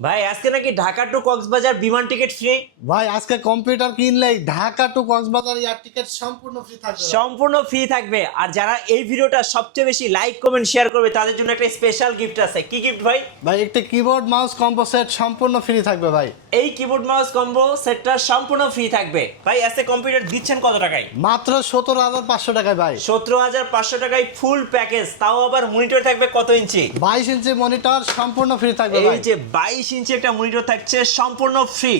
ভাই আজকে নাকি ঢাকা টু কক্সবাজার বিমান টিকিট ফ্রি। ভাই আজকে কম্পিউটার কিনলেই Dhaka to Cox's Bazar air ticket সম্পূর্ণ ফ্রি থাকবে ভাই। সম্পূর্ণ ফ্রি থাকবে। আর যারা এই ভিডিওটা সবচেয়ে বেশি লাইক কমেন্ট শেয়ার করবে তাদের জন্য একটা স্পেশাল গিফট আছে। কি গিফট ভাই? ভাই একটা কিবোর্ড মাউস কম্বো সেট সম্পূর্ণ ফ্রি থাকবে ভাই। এই কিবোর্ড মাউস কম্বো সেটটা সম্পূর্ণ ফ্রি থাকবে। ভাই আজকে কম্পিউটার দিচ্ছেন কত টাকায়? মাত্র 17,500 টাকায় ভাই। 17,500 টাকায় ফুল প্যাকেজ, তাও আবার মনিটর থাকবে কত ইঞ্চি? 22 ইঞ্চি মনিটর সম্পূর্ণ ফ্রি থাকবে এই ভাই। যে 22 ইঞ্চি একটা মনিটর থাকছে সম্পূর্ণ ফ্রি।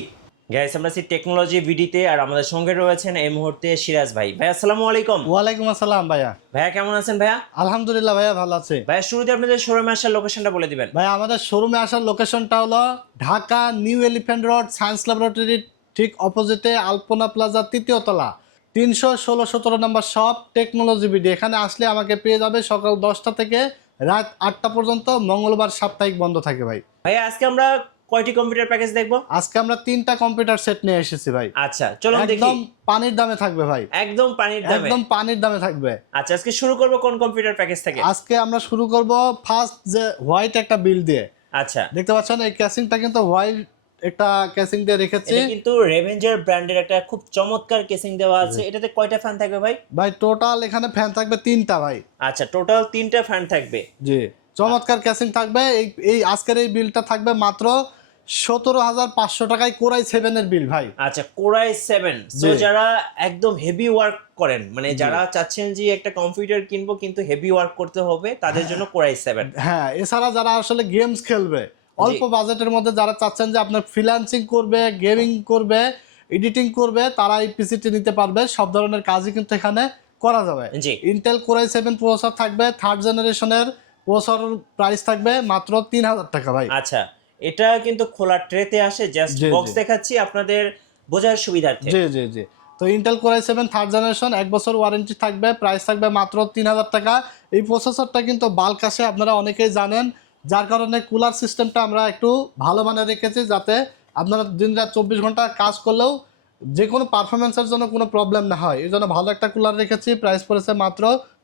গাইস আমরা আছি টেকনোলজি ভিডিতে, আর আমাদের সঙ্গে রয়েছেন এই মুহূর্তে সিরাজ ভাই। ভাই আসসালামু আলাইকুম। ওয়ালাইকুম আসসালাম ভাইয়া। ভাইয়া কেমন আছেন ভাইয়া? আলহামদুলিল্লাহ ভাইয়া ভালো আছে। ভাইয়া শুরুতে আপনাদের শোরুমে আসার লোকেশনটা বলে দিবেন। ভাই আমাদের শোরুমে আসার লোকেশনটা হলো Dhaka new elephant road science ল্যাবরেটরির ঠিক অপোজিটে আলপনা প্লাজা 3য় তলা 316-17 নম্বর শপ টেকনোলজি ভিডি। এখানে আসলে আমাকে পেয়ে যাবে সকাল 10টা থেকে রাত 8টা পর্যন্ত। মঙ্গলবার সাপ্তাহিক বন্ধ থাকে ভাই। ভাইয়া আজকে আমরা কয়টি কম্পিউটার প্যাকেজ দেখবো? আজকে আমরা 3টা কম্পিউটার সেট নিয়ে এসেছি ভাই। আচ্ছা চলুন দেখি। একদম পানির দামে থাকবে ভাই। একদম পানির দামে? একদম পানির দামে থাকবে। আচ্ছা আজকে শুরু করব কোন কম্পিউটার প্যাকেজ থেকে? আজকে আমরা শুরু করব ফার্স্ট যে হোয়াইট একটা বিল দিয়ে। আচ্ছা দেখতে পাচ্ছেন এই ক্যাসিংটা কিন্তু হোয়াইট একটা কেসিং দিয়ে রেখেছি। এটা কিন্তু রেভেঞ্জার ব্র্যান্ডের একটা খুব চমৎকার কেসিং দেওয়া আছে। এটাতে কয়টা ফ্যান থাকবে ভাই? ভাই টোটাল এখানে ফ্যান থাকবে 3টা ভাই। আচ্ছা টোটাল 3টা ফ্যান থাকবে। জি চমৎকার ক্যাসিং থাকবে। এই আজকের এই বিলটা থাকবে মাত্র 17,500 টাকায় কোরাই 7 এর বিল ভাই। আচ্ছা কোরাই 7। সো যারা একদম হেভি ওয়ার্ক করেন, মানে যারা চাচ্ছেন যে একটা কম্পিউটার কিনবো কিন্তু হেভি ওয়ার্ক করতে হবে, তাদের জন্য কোরাই 7। হ্যাঁ এছাড়া যারা আসলে গেমস খেলবে অল্প বাজেটের মধ্যে, যারা চাচ্ছেন যে আপনার ফ্রিল্যান্সিং করবে, গেমিং করবে, এডিটিং করবে, তারা এই পিসিটি নিতে পারবে। সব ধরনের কাজই কিন্তু এখানে করা যাবে। জি ইন্টেল কোরাই 7 প্রসেসর থাকবে, 3rd জেনারেশনের প্রসেসর। প্রাইস থাকবে মাত্র 3,000 টাকা ভাই। আচ্ছা এটা কিন্তু খোলা ট্রেতে আসে, জাস্ট বক্স দেখাচ্ছি আপনাদের বোঝার সুবিধার্থে। জি জি জি। তো ইন্টেল কোরাই 7 3rd জেনারেশন, 1 বছর ওয়ারেন্টি থাকবে। প্রাইস থাকবে মাত্র 3,000 টাকা। এই প্রসেসরটা কিন্তু বাল্ক আসে, আপনারা অনেকেই জানেন, যার কারণে কুলার সিস্টেমটা আমরা একটু ভালো মানের রেখেছি, যাতে আপনারা দিন রাত 24 ঘন্টা কাজ করলেও যে কোনো পারফরমেন্সের জন্য কোনো প্রবলেম না হয়। এই জন্য ভালো একটা কুলার রেখেছি। প্রাইস পড়েছে মাত্র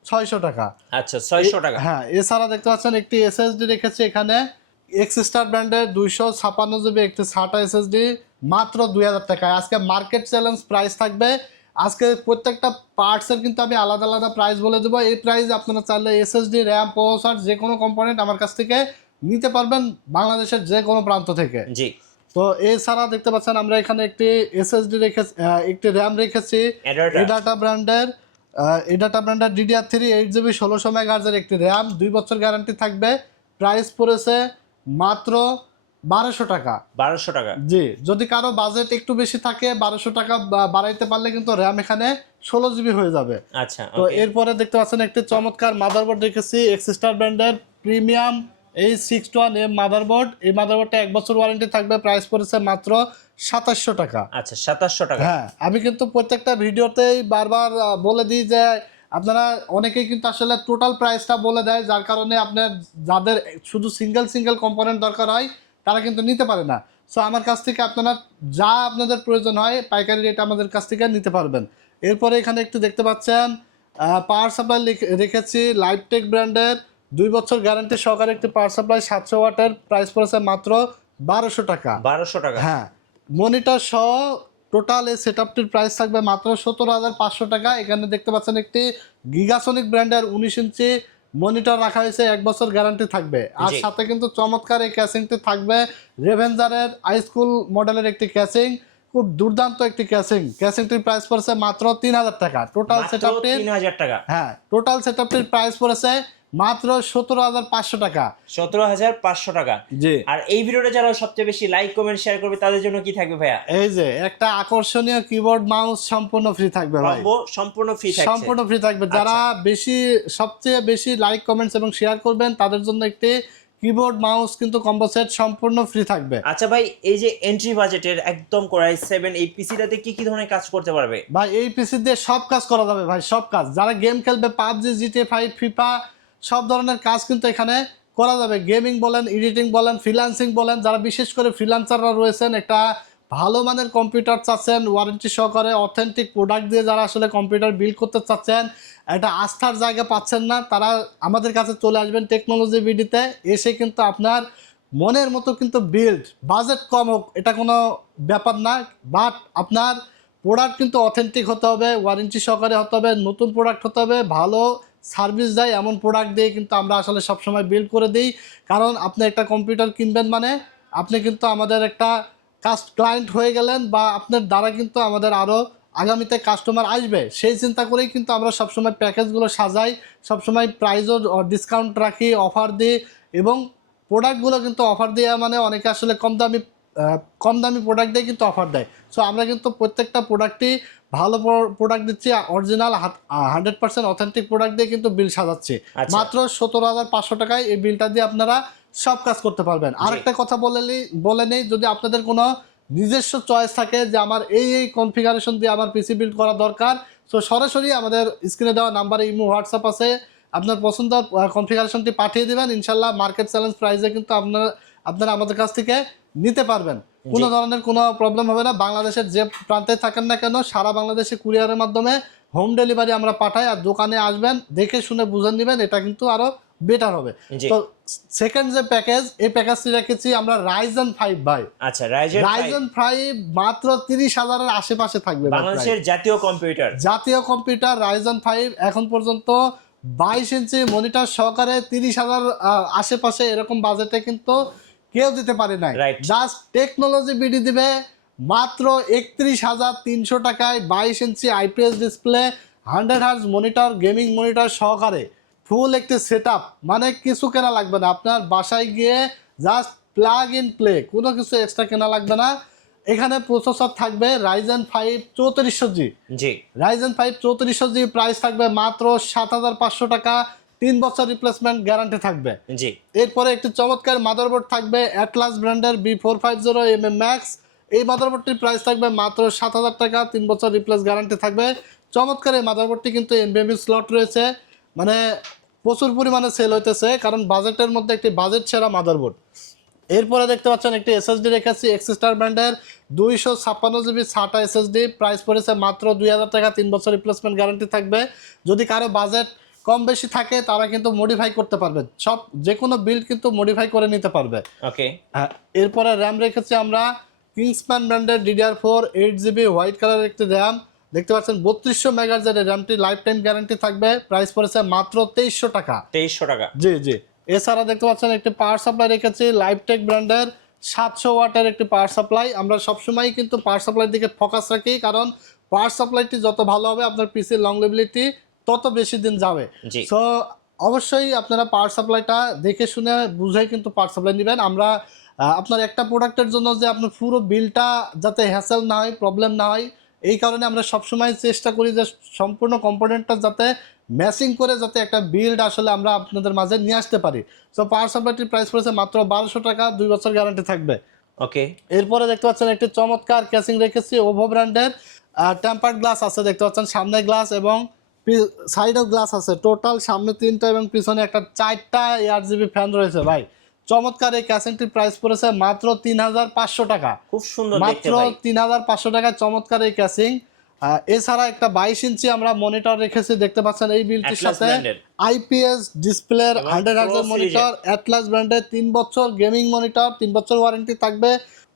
600 টাকা। আচ্ছা 600 টাকা। হ্যাঁ এছাড়া দেখতে পাচ্ছেন একটি এসএসডি রেখেছি এখানে, এক্সস্টার ব্র্যান্ডের 256 জিবি একটি SATA এসএসডি মাত্র 2,000 টাকায়। আজকে মার্কেট চ্যালেঞ্জ প্রাইস থাকবে। আজকে প্রত্যেকটা পার্টসের কিন্তু আমি আলাদা আলাদা প্রাইস বলে দেবো। এই প্রাইস আপনারা চাইলে এসএসডি, র্যাম, প্রসেসর যে কোনো কম্পোনেন্ট আমার কাছ থেকে নিতে পারবেন বাংলাদেশের যে কোনো প্রান্ত থেকে। জি তো এছাড়া দেখতে পাচ্ছেন আমরা এখানে একটি এসএসডি রেখেছি, একটি র্যাম রেখেছি এডাটা ব্র্যান্ডের। এডাটা ব্র্যান্ডের DDR3 8GB 1600 মেগাহার্জের একটি র্যাম, 2 বছর গ্যারান্টি থাকবে। প্রাইস পড়েছে মাত্র 1,200 টাকা। 1200 টাকা। জি যদি কারো বাজেট একটু বেশি থাকে 1,200 টাকা বাড়াইতে পারলে কিন্তু র্যাম এখানে 16GB হয়ে যাবে। আচ্ছা তো এরপরে দেখতে পাচ্ছেন একটি চমৎকার মাদারবোর্ড রেখেছি এক্সস্টার ব্র্যান্ডের প্রিমিয়াম H61M মাদারবোর্ড। এই মাদারবোর্ডটা 1 বছর ওয়ারেন্টি থাকবে। প্রাইস পড়েছে মাত্র 2700 টাকা। আচ্ছা 2700 টাকা। হ্যাঁ আমি কিন্তু প্রত্যেকটা ভিডিওতেই বারবার বলে দিই যে আপনারা অনেকেই কিন্তু আসলে টোটাল প্রাইসটা বলে দেয়, যার কারণে আপনার যাদের শুধু সিঙ্গেল কম্পোনেন্ট দরকার হয় তারা কিন্তু নিতে পারে না। সো আমার কাছ থেকে আপনারা যা আপনাদের প্রয়োজন হয় পাইকারি রেট আমাদের কাছ থেকে নিতে পারবেন। এরপরে এখানে একটু দেখতে পাচ্ছেন পাওয়ার সাপ্লাই রেখেছি লাইফটেক ব্র্যান্ডের 2 বছর গ্যারান্টি সহকারে একটি পাওয়ার সাপ্লাই 700 ওয়াটের। প্রাইস পড়েছে মাত্র 1,200 টাকা। 1200 টাকা। হ্যাঁ মনিটর সহ টোটাল এই সেটআপটির প্রাইস থাকবে মাত্র 17,500 টাকা। এখানে দেখতে পাচ্ছেন একটি গিগাসনিক ব্র্যান্ডের 19 ইঞ্চি মনিটর রাখা হয়েছে, 1 বছর গ্যারান্টি থাকবে। আর সাথে কিন্তু চমৎকার এই ক্যাসিংটি থাকবে রেভেঞ্জারের হাইস্কুল মডেলের একটি ক্যাসিং, খুব দুর্দান্ত একটি ক্যাসিংটির প্রাইস পড়েছে মাত্র 3,000 টাকা। টোটাল সেটআপটির 3000 টাকা। হ্যাঁ টোটাল সেটআপটির প্রাইস পড়েছে মাত্র 17,500 টাকা। 17,500 টাকা। জি আর এই ভিডিওটা যারা সবচেয়ে বেশি লাইক কমেন্ট শেয়ার করবে তাদের জন্য কি থাকবে ভাইয়া? এই যে একটা আকর্ষণীয় কিবোর্ড মাউস সম্পূর্ণ ফ্রি থাকবে ভাই। সম্পূর্ণ ফ্রি থাকবে। সম্পূর্ণ ফ্রি থাকবে। যারা সবচেয়ে বেশি লাইক কমেন্টস এবং শেয়ার করবেন তাদের জন্য একটি কিবোর্ড মাউস কিন্তু কম্বো সেট সম্পূর্ণ ফ্রি থাকবে। আচ্ছা ভাই এই যে এন্ট্রি বাজেটের একদম কোরাই 7 এই পিসিটাতে কি ধরনের কাজ করতে পারবে? ভাই এই পিসি দিয়ে সব কাজ করা যাবে ভাই, সব কাজ। যারা গেম খেলবে পাবজি, GTA 5, ফিফা সব ধরনের কাজ কিন্তু এখানে করা যাবে। গেমিং বলেন, এডিটিং বলেন, ফ্রিল্যান্সিং বলেন, যারা বিশেষ করে ফ্রিল্যান্সাররা রয়েছেন, একটা ভালো মানের কম্পিউটার চাচ্ছেন ওয়ারেন্টি সহকারে অথেন্টিক প্রোডাক্ট দিয়ে, যারা আসলে কম্পিউটার বিল্ড করতে চাচ্ছেন, একটা আস্থার জায়গা পাচ্ছেন না, তারা আমাদের কাছে চলে আসবেন টেকনোলজি ভিডিতে। এসে কিন্তু আপনার মনের মতো কিন্তু বিল্ড, বাজেট কম হোক এটা কোনো ব্যাপার না, বাট আপনার প্রোডাক্ট কিন্তু অথেন্টিক হতে হবে, ওয়ারেন্টি সহকারে হতে হবে, নতুন প্রোডাক্ট হতে হবে, ভালো সার্ভিস দেয় এমন প্রোডাক্ট দিয়ে কিন্তু আমরা আসলে সবসময় বিল্ড করে দিই। কারণ আপনি একটা কম্পিউটার কিনবেন মানে আপনি কিন্তু আমাদের একটা ক্লায়েন্ট হয়ে গেলেন, বা আপনার দ্বারা কিন্তু আমাদের আরও আগামীতে কাস্টমার আসবে, সেই চিন্তা করেই কিন্তু আমরা সবসময় প্যাকেজগুলো সাজাই, সবসময় প্রাইসও ডিসকাউন্ট রাখি, অফার দিই, এবং প্রোডাক্টগুলো কিন্তু অফার দেওয়া মানে অনেকে আসলে কম দামি প্রোডাক্ট দিয়ে কিন্তু অফার দেয়। সো আমরা কিন্তু প্রত্যেকটা প্রোডাক্টই ভালো প্রোডাক্ট দিচ্ছি, অরিজিনাল 100% অথেন্টিক প্রোডাক্ট দিয়ে কিন্তু বিল সাজাচ্ছি। মাত্র 17,500 টাকায় এই বিলটা দিয়ে আপনারা সব কাজ করতে পারবেন। আরেকটা কথা বলে নেই, যদি আপনাদের কোনো নিজস্ব চয়েস থাকে যে আমার এই কনফিগারেশন দিয়ে আমার পিসি বিল্ড করা দরকার, সো সরাসরি আমাদের স্ক্রিনে দেওয়া নাম্বারে ইমো হোয়াটসঅ্যাপ আছে, আপনার পছন্দ কনফিগারেশনটি পাঠিয়ে দেবেন, ইনশাল্লাহ মার্কেট চ্যালেঞ্জ প্রাইসে কিন্তু আপনারা আমাদের কাছ থেকে নিতে পারবেন। কোনো ধরনের কোনো প্রবলেম হবে না। বাংলাদেশের যে প্রান্তে থাকেন না কেন, সারা বাংলাদেশে কুরিয়ারের মাধ্যমে হোম ডেলিভারি আমরা পাঠাই, আর দোকানে আসবেন, দেখে শুনে বুঝে নেবেন, এটা কিন্তু আরো বেটার হবে। তো সেকেন্ড যে প্যাকেজ, এই প্যাকেজটি রেখেছি আমরা রাইজেন 5 ভাই। আচ্ছা, রাইজেন 5 মাত্র 30,000-এর আশেপাশে থাকবে। বাংলাদেশের জাতীয় কম্পিউটার রাইজেন 5 এখন পর্যন্ত 22 ইঞ্চি মনিটর সহকারে 30,000 আশেপাশে এরকম বাজেটে কিন্তু কেউ দিতে পারে নাই। জাস্ট টেকনোলজি বিডি দিবে মাত্র 31,300 টাকায় 22 inch IPS display, 100 hertz monitor, gaming monitor সহকারে ফুল একটি সেটআপ, মানে কিছু কেনা লাগবে না, আপনার বাসায় গিয়ে জাস্ট প্লাগ ইন প্লে, কোনো কিছু এক্সট্রা কেনা লাগবে না। এখানে প্রসেসর থাকবে Ryzen 5 3400G। Ryzen 5 3400G price থাকবে মাত্র 7,500 টাকা, 3 বছর রিপ্লেসমেন্ট গ্যারান্টি থাকবে। এরপরে একটি চমৎকার মাদারবোর্ড থাকবে অ্যাটলাস ব্র্যান্ডের B450 ম্যাক্স। এই মাদারবোর্ডটির প্রাইস থাকবে মাত্র 7,000 টাকা, 3 বছর রিপ্লেস গ্যারান্টি থাকবে। চমৎকার এই মাদারবোর্ডটি কিন্তু এনভিএমই স্লট রয়েছে, মানে প্রচুর পরিমাণে সেল হইতেছে, কারণ বাজেটের মধ্যে একটি বাজেট সেরা মাদারবোর্ড। এরপরে দেখতে পাচ্ছেন একটি এসএসডি রেখেছি এক্সস্টার ব্র্যান্ডের 256GB SATA এসএসডি, প্রাইস পড়েছে মাত্র 2,000 টাকা, 3 বছর রিপ্লেসমেন্ট গ্যারান্টি থাকবে। যদি কারো বাজেট কম বেশি থাকে তারা কিন্তু মডিফাই করতে পারবে, যে কোনো বিল্ড কিন্তু মডিফাই করে নিতে পারবে। হ্যাঁ, এরপরে র্যাম রেখেছি আমরা কিংসম্যান ব্র্যান্ডের DDR4 8GB হোয়াইট কালারের একটি র্যাম, দেখতে পাচ্ছেন 3200 মেগাহার্জের র্যামটি, লাইফ টাইম গ্যারান্টি থাকবে, প্রাইস পড়েছে মাত্র 2300 টাকা। জি। এছাড়া দেখতে পাচ্ছেন একটি পাওয়ার সাপ্লাই রেখেছি লাইফটেক ব্র্যান্ডের 700 ওয়াটের একটি পাওয়ার সাপ্লাই। আমরা সবসময় কিন্তু পাওয়ার সাপ্লাইয়ের দিকে ফোকাস রাখি, কারণ পাওয়ার সাপ্লাইটি যত ভালো হবে আপনার পিসির লংলিভিলিটি তত বেশি দিন যাবে। সো অবশ্যই আপনারা পাওয়ার সাপ্লাইটা দেখে শুনে বুঝে কিন্তু পাওয়ার সাপ্লাই নেবেন। আমরা আপনার একটা প্রোডাক্টের জন্য যে আপনার পুরো বিলটা যাতে হ্যাসেল না হয়, প্রবলেম না হয়, এই কারণে আমরা সবসময় চেষ্টা করি যে সম্পূর্ণ কম্পোনেন্টটা যাতে ম্যাচিং করে যাতে একটা বিল্ড আসলে আমরা আপনাদের মাঝে নিয়ে আসতে পারি। সো পাওয়ার সাপ্লাইটির প্রাইস পড়েছে মাত্র 1200 টাকা, 2 বছর গ্যারান্টি থাকবে। এরপরে দেখতে পাচ্ছেন একটি চমৎকার ক্যাসিং রেখেছি ওভো ব্র্যান্ডের, টেম্পার্ড গ্লাস আছে, দেখতে পাচ্ছেন সামনে গ্লাস এবং সাইডেও গ্লাস আছে, টোটাল সামনে 3টা এবং পিছনে একটা 4টা ARGB ফ্যান রয়েছে ভাই। চমৎকার এই ক্যাসিংটির প্রাইস পড়েছে মাত্র 3,500 টাকা, খুব সুন্দর, মাত্র 3,500 টাকায় চমৎকার এই ক্যাসিং। এছাড়া একটা 22 ইঞ্চি আমরা মনিটর রেখেছি, দেখতে পাচ্ছেন এই বিলটির সাথে আইপিএস ডিসপ্লের 100 হার্জের মনিটর, অ্যাটলাস ব্র্যান্ডের 3 বছর গেমিং মনিটর, 3 বছর ওয়ারেন্টি থাকবে।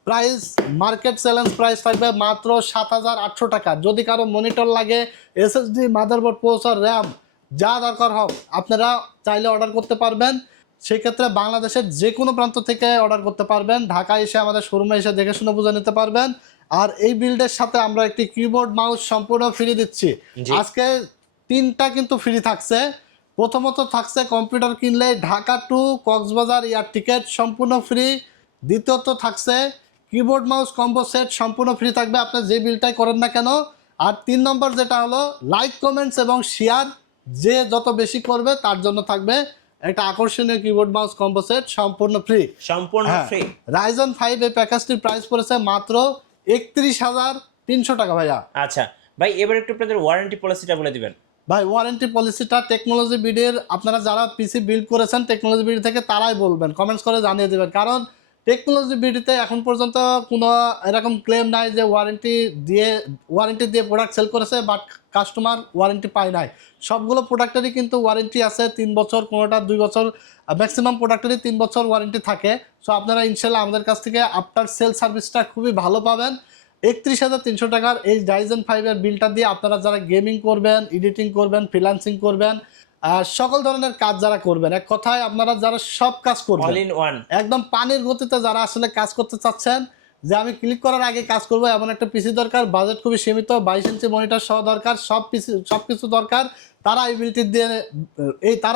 প্রাইস মার্কেট চ্যালেঞ্জ প্রাইস থাকবে মাত্র 7,800 টাকা। যদি কারো মনিটর লাগে, এসএসডি, মাদারবোর্ড, প্রসেসর, র্যাম যা দরকার হোক আপনারা চাইলে অর্ডার করতে পারবেন। সেক্ষেত্রে বাংলাদেশের যে কোনো প্রান্ত থেকে অর্ডার করতে পারবেন, ঢাকায় এসে আমাদের শোরুমে এসে দেখে শুনে বুঝে নিতে পারবেন। আর এই বিল্ডের সাথে আমরা একটি কিবোর্ড মাউস সম্পূর্ণ ফ্রি দিচ্ছি। আজকে 3টা কিন্তু ফ্রি থাকছে। প্রথমত থাকছে কম্পিউটার কিনলে Dhaka to Cox's Bazar air ticket সম্পূর্ণ ফ্রি। দ্বিতীয়ত থাকছে কিবোর্ড মাউস কম্বো সেট সম্পূর্ণ ফ্রি থাকবে, আপনি যে বিলটাই করেন না কেন। আর 3 নম্বর যেটা হলো লাইক, কমেন্টস এবং শেয়ার, যে যত বেশি করবে তার জন্য থাকবে একটা আকর্ষণীয় কিবোর্ড মাউস কম্বো সেট সম্পূর্ণ ফ্রি। রাইজেন 5 এই প্যাকেজটির প্রাইস পড়েছে মাত্র 31,300 টাকা ভাইয়া। আচ্ছা ভাই, এবার একটু আপনাদের ওয়ারেন্টি পলিসিটা বলে দিবেন। ভাই ওয়ারেন্টি পলিসিটা টেকনোলজি বিডির, আপনারা যারা পিসি বিল্ড করেছেন টেকনোলজি বিডি থেকে তারাই বলবেন, কমেন্টস করে জানিয়ে দেবেন, কারণ টেকনোলজি বিডিতে এখন পর্যন্ত কোনো এরকম ক্লেম নাই যে ওয়ারেন্টি দিয়ে প্রোডাক্ট সেল করেছে বাট কাস্টমার ওয়ারেন্টি পায় নাই। সবগুলো প্রোডাক্টেরই কিন্তু ওয়ারেন্টি আছে 3 বছর, কোনোটা 2 বছর, ম্যাক্সিমাম প্রোডাক্টেরই 3 বছর ওয়ারেন্টি থাকে। সো আপনারা ইনশাল্লাহ আমাদের কাছ থেকে আফটার সেল সার্ভিসটা খুবই ভালো পাবেন। 31,300 টাকার এই Ryzen 5 এর বিলটা দিয়ে আপনারা যারা গেমিং করবেন, এডিটিং করবেন, ফ্রিল্যান্সিং করবেন, সকল ধরনের কাজ যারা করবেন, এক কথায় আপনারা যারা সব কাজ করবেন অল ইন ওয়ান, একদম পানির গতিতে যারা আসলে কাজ করতে চাচ্ছেন, যে আমি ক্লিক করার আগে কাজ করবো এমন একটা পিসি দরকার, বাজেট খুবই সীমিত, 22 ইঞ্চি মনিটর সহ দরকার, সব কিছু দরকার, তারা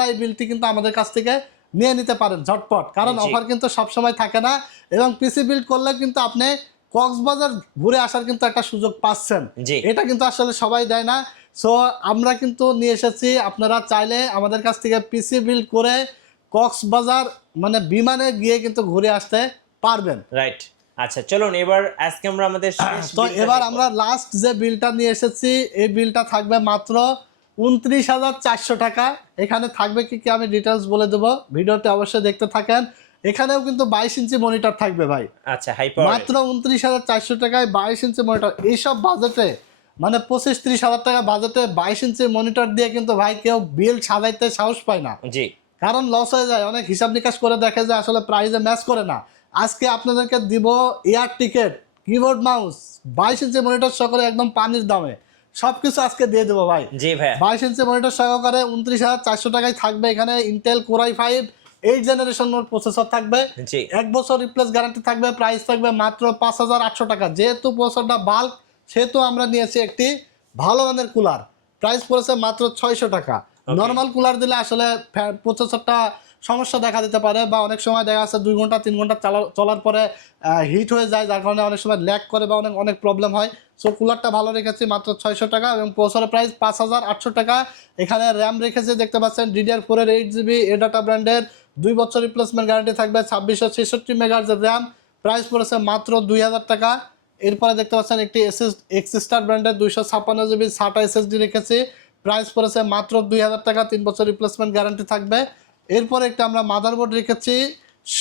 এই বিলটি কিন্তু আমাদের কাছ থেকে নিয়ে নিতে পারেন ঝটপট। কারণ অফার কিন্তু সবসময় থাকে না, এবং পিসি বিল্ড করলে কিন্তু আপনি কক্সবাজার ঘুরে আসার কিন্তু একটা সুযোগ পাচ্ছেন, এটা কিন্তু আসলে সবাই দেয় না। সো আমরা কিন্তু নিয়ে এসেছি, আপনারা চাইলে আমাদের কাছ থেকে পিসি বিল্ড করে কক্সবাজার মানে বিমানে গিয়ে কিন্তু ঘুরে আসতে পারবেন। রাইট। আচ্ছা চলুন এবার আজকে আমরা আমাদের তো এবার আমরা লাস্ট যে বিলটা নিয়ে এসেছি, এই বিলটা থাকবে মাত্র 29,400 টাকা। এখানে থাকবে কি কি আমি ডিটেলস বলে দেবো, ভিডিওতে অবশ্যই দেখতে থাকেন। এখানেও কিন্তু 22 ইঞ্চি মনিটর থাকবে ভাই। আচ্ছা, হাই পাওয়ার মাত্র 29,400 টাকায় 22 ইঞ্চি মনিটর। এইসব বাজেটে মানে 25-30 হাজার টাকা বাজেটে 22 ইঞ্চি মনিটর দিয়ে কিন্তু ভাই কেউ বিল সাজাইতে সাহস পায় না। জি, কারণ লস হয়ে যায়, অনেক হিসাব নিকাশ করে দেখে যে আসলে প্রাইসে ম্যাচ করে না। আজকে আপনাদেরকে দিব air ticket, keyboard, mouse, 22 inch monitor সহকারে একদম পানির দামে সবকিছু আজকে দিয়ে দেবো ভাই। জি ভাই, 22 ইঞ্চি মনিটর সহকারে 29,400 টাকায় থাকবে। এখানে Intel core i5 8 generation processor থাকবে, 1 বছর রিপ্লেস গ্যারান্টি থাকবে। প্রাইস থাকবে মাত্র 5,800 টাকা। যেহেতু প্রসেসরটা বাল্ক সেহেতু আমরা নিয়েছি একটি ভালো মানের কুলার, প্রাইস পড়েছে মাত্র 600 টাকা। নর্মাল কুলার দিলে আসলে প্রসেসরটা সমস্যা দেখা দিতে পারে, বা অনেক সময় দেখা যাচ্ছে 2 ঘন্টা 3 ঘন্টা চলার পরে হিট হয়ে যায়, যার কারণে অনেক সময় ল্যাগ করে বা অনেক প্রবলেম হয়। সো কুলারটা ভালো রেখেছি মাত্র 600 টাকা, এবং প্রসেসরের প্রাইস 5,800 টাকা। এখানে র্যাম রেখেছে দেখতে পাচ্ছেন DDR4 এর 8GB এডাটা ব্র্যান্ডের, 2 বছর রিপ্লেসমেন্ট গ্যারান্টি থাকবে, 2666 মেগাহার্জের র্যাম, প্রাইস পড়েছে মাত্র 2,000 টাকা। এরপরে দেখতে পাচ্ছেন একটি এক্সিস্টার ব্র্যান্ডের 256GB SATA SSD রেখেছি, প্রাইস পড়েছে মাত্র 2,000 টাকা, 3 বছর রিপ্লেসমেন্ট গ্যারান্টি থাকবে। এরপরে একটা আমরা মাদারবোর্ড রেখেছি,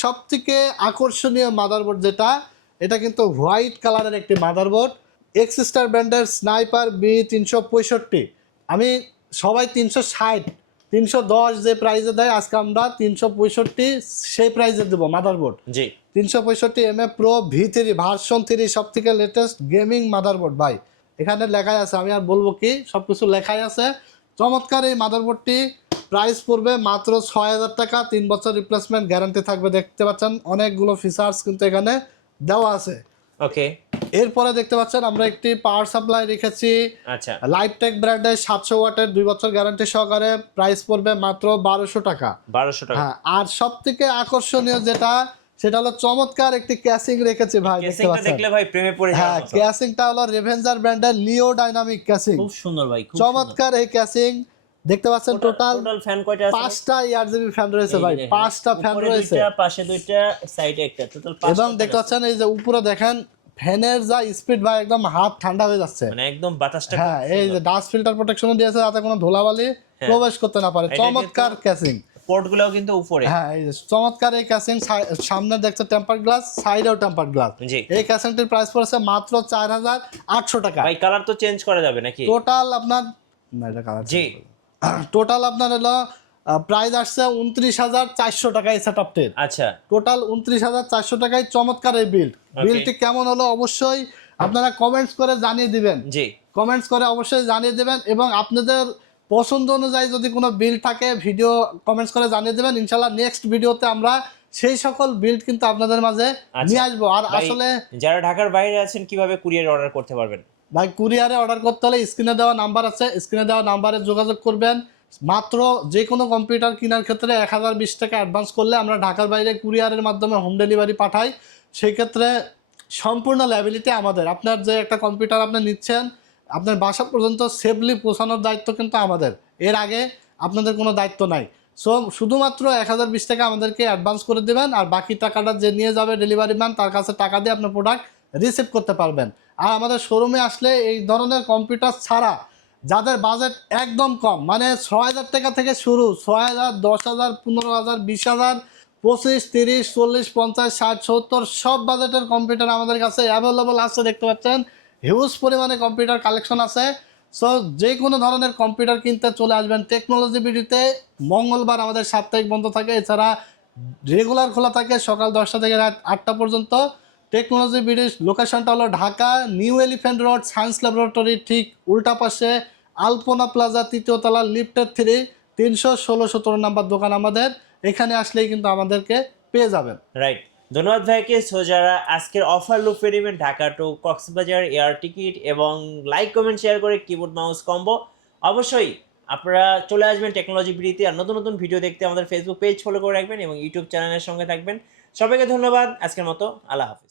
সবথেকে আকর্ষণীয় মাদারবোর্ড যেটা, এটা কিন্তু হোয়াইট কালারের একটি মাদারবোর্ড, এক্সিস্টার ব্র্যান্ডের স্নাইপার B365। আমি সবাই 360 310 যে প্রাইসে দেয়, আজকে আমরা 365 সেই প্রাইসে দেবো মাদারবোর্ড। জি, 365 Pro V3 ভার্সন 3 সব থেকে লেটেস্ট গেমিং মাদারবোর্ড ভাই। এখানে লেখাই আছে, আমি আর বলবো কি, সব কিছু লেখাই আছে। চমৎকার এই মাদারবোর্ডটি, প্রাইস পড়বে মাত্র 6,000 টাকা, 3 বছর রিপ্লেসমেন্ট গ্যারান্টি থাকবে। দেখতে পাচ্ছেন অনেকগুলো ফিচার্স কিন্তু এখানে দেওয়া আছে। ওকে। এরপরে দেখতে পাচ্ছেন আমরা একটি পাওয়ার সাপ্লাই রেখেছি, আচ্ছা, লাইফটেক ব্র্যান্ডের 700 ওয়াটের 2 বছর গ্যারান্টি সহকারে, প্রাইস পড়বে মাত্র 1200 টাকা। 1200 টাকা। হ্যাঁ, আর সব থেকে আকর্ষণীয় যেটা, সেটা হলো চমৎকার একটি ক্যাসিং রেখেছি ভাই। দেখতে পাচ্ছেন, দেখলে ভাই প্রেমে পড়ে যাওয়ার হ্যাঁ, মতো। ক্যাসিংটা হলো রেভেঞ্জার ব্র্যান্ডের লিও ডাইনামিক ক্যাসিং, খুব সুন্দর ভাই, খুব চমৎকার এই ক্যাসিং। দেখতে পাচ্ছেন টোটাল ফ্যান কয়টা আছে? 5টা ERGB ফ্যান রয়েছে ভাই, 5টা ফ্যান রয়েছে, পাশে দুইটা, সাইডে একটা, টোটাল 5টা। এবং দেখতে পাচ্ছেন এই যে উপরে দেখেন ফ্যানের যা স্পিড ভাই, একদম হাত ঠান্ডা হয়ে যাচ্ছে, মানে একদম বাতাসটা। হ্যাঁ, এই যে ডাস্ট ফিল্টার প্রোটেকশন দিয়েছে যাতে কোনো ধুলাবালি প্রবেশ করতে না পারে। চমৎকার ক্যাসিং, পোর্টগুলোও কিন্তু উপরে। হ্যাঁ, এই যে চমৎকার এই ক্যাসিং। সামনে দেখছে টেম্পার গ্লাস, সাইডেও টেম্পার গ্লাস। এই ক্যাসিংটির প্রাইস পড়েছে মাত্র 4,800 টাকা। ভাই কালার তো চেঞ্জ করা যাবে নাকি? টোটাল আপনার না, এটা কালার, জি, টোটাল আপনার হলো প্রাইস আসছে 29,400 টাকা এই সেটআপটির। আচ্ছা, টোটাল 29,400 টাকায় চমৎকার এই বিলটি কেমন হলো অবশ্যই আপনারা কমেন্টস করে জানিয়ে দিবেন। জি, কমেন্টস করে অবশ্যই জানিয়ে দেবেন, এবং আপনাদের পছন্দ অনুযায়ী যদি কোনো বিল থাকে ভিডিও কমেন্টস করে জানিয়ে দেবেন। ইনশাল্লাহ নেক্সট ভিডিওতে আমরা সেই সকল বিল্ড কিন্তু আপনাদের মাঝে নিয়ে আসবো। আর আসলে যারা ঢাকার বাইরে আছেন কিভাবে কুরিয়ার অর্ডার করতে পারবেন? ভাই কুরিয়ারে অর্ডার করতে হলে স্ক্রিনে দেওয়া নাম্বার আছে, স্ক্রিনে দেওয়া নাম্বারে যোগাযোগ করবেন। মাত্র যে কোনো কম্পিউটার কেনার ক্ষেত্রে 1,020 টাকা অ্যাডভান্স করলে আমরা ঢাকার বাইরে কুরিয়ারের মাধ্যমে হোম ডেলিভারি পাঠাই। সেই ক্ষেত্রে সম্পূর্ণ লায়াবিলিটি আমাদের। আপনার যে একটা কম্পিউটার আপনি নিচ্ছেন, আপনার বাসা পর্যন্ত সেফলি পৌঁছানোর দায়িত্ব কিন্তু আমাদের, এর আগে আপনাদের কোনো দায়িত্ব নাই। সো শুধুমাত্র 1,020 টাকা আমাদেরকে অ্যাডভান্স করে দেবেন, আর বাকি টাকাটা যে নিয়ে যাবে ডেলিভারি ম্যান, তার কাছে টাকা দিয়ে আপনার প্রোডাক্ট রিসিভ করতে পারবেন। আর আমাদের শোরুমে আসলে এই ধরনের কম্পিউটার ছাড়া যাদের বাজেট একদম কম, মানে 6,000 টাকা থেকে শুরু, 6,000, 10,000, 15,000, 20,000, 25, 30, 40, 50, 60, 70 সব বাজেটের কম্পিউটার আমাদের কাছে অ্যাভেলেবল আছে। দেখতে পাচ্ছেন হিউজ পরিমাণে কম্পিউটার কালেকশন আছে। সো যে কোনো ধরনের কম্পিউটার কিনতে চলে আসবেন টেকনোলজি বিডিতে। মঙ্গলবার আমাদের সাপ্তাহিক বন্ধ থাকে, এছাড়া রেগুলার খোলা থাকে সকাল 10টা থেকে রাত 8টা পর্যন্ত। টেকনোলজি বিডির লোকেশনটা হলো Dhaka new elephant road, science laboratory ঠিক উল্টা পাশে, আলপনা প্লাজা, 3য় তলা, লিফটের 3, 316-17 নাম্বার দোকান আমাদের। এখানে আসলেই কিন্তু আমাদেরকে পেয়ে যাবেন। রাইট, ধন্যবাদ ভাইকে। সো যারা আজকের অফার লুফে নেবেন Dhaka to Cox's Bazar air ticket এবং লাইক কমেন্ট শেয়ার করে কিবোর্ড মাউস কম্বো, অবশ্যই আপনারা চলে আসবেন টেকনোলজি বিডিতে। আর নতুন নতুন ভিডিও দেখতে আমাদের ফেসবুক পেজ ফলো করে রাখবেন এবং ইউটিউব চ্যানেলের সঙ্গে থাকবেন। সবাইকে ধন্যবাদ, আজকের মতো আল্লাহ হাফিজ।